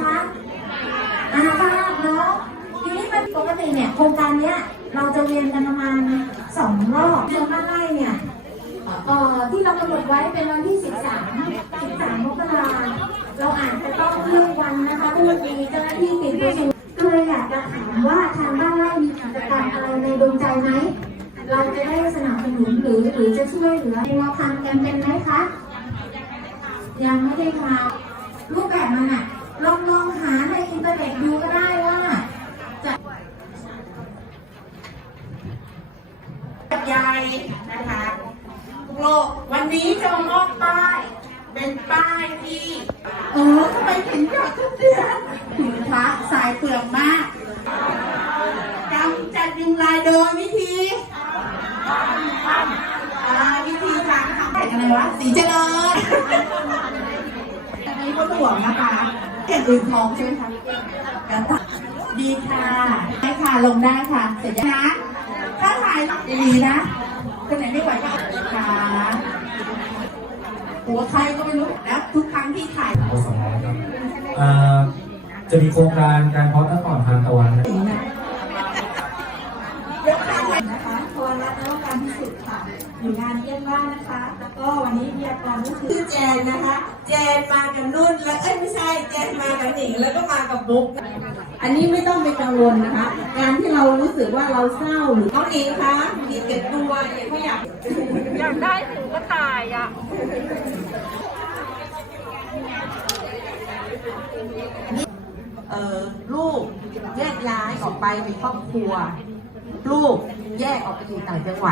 คะอาทราบเนาะทีนี้มันปกติเนี่ยโครงการเนี้ยเราจะเรียนกันประมาณสองรอบเดือนบ้านไร่เนี่ยเอ่อที่เรากำหนดไว้เป็นวันที่ 13 13มกราเราอาจจะต้องเลื่อนวันนะคะเพราะว่ามีเจ้าหน้าที่ติดประชุมก็เลยอยากจะถามว่าทางบ้านไร่มีกิจกรรมอะไรในดวงใจไหมเราจะได้สนับสนุนหรือหรือจะช่วยเหลือเราทำกันเป็นไหมคะยังไม่ได้ทำรูปแบบมันอะ ลองลองหาในอินเทอร์เน็ตดูก็ได้ว่าจะใหญ่นะคะทุกโลกวันนี้จะมามอบป้าย เป็นป้ายที่เออทำไมเห็นหยอดทุกเดือนถึงพระสายเปลือกมากกำจัดยุงลายโดยวิธีอ่าวิธีทางทำอะไรวะสีเจริญอันนี้ก็หลวงนะคะ เก่งอื่นทองใช่ไหมคะกันต่อดีค่ะได้ค่ะลงได้ค่ะเสร็จยังนะถ้าถ่ายดีๆนะคนไหนไม่ไหวก็ค่ะหัวใครก็ไม่รู้แล้วทุกครั้งที่ถ่ายจะมีโครงการการเพาะต้นอ่อนทานตะวันนะ นะคะโทรรัตน์นวการพิสุทธิ์ค่ะ อยู่งานเยี่ยมบ้านนะคะ แล้วก็วันนี้วิทยากรก็คือชื่อแจนนะคะ แจนมากับนุ่น แล้วเอ้ยไม่ใช่ แจนมากับหนิง แล้วก็มากับบุ๊กอันนี้ไม่ต้องไปกังวลนะคะ การที่เรารู้สึกว่าเราเศร้าหรือน้องหนิงคะมีเก็บตัวเขาอยาก อยากได้หูกระต่ายอะเอ่อลูกแยกย้ายออกไปมีครอบครัว ลูกแยกออกไปอยู่ต่างจังหวัด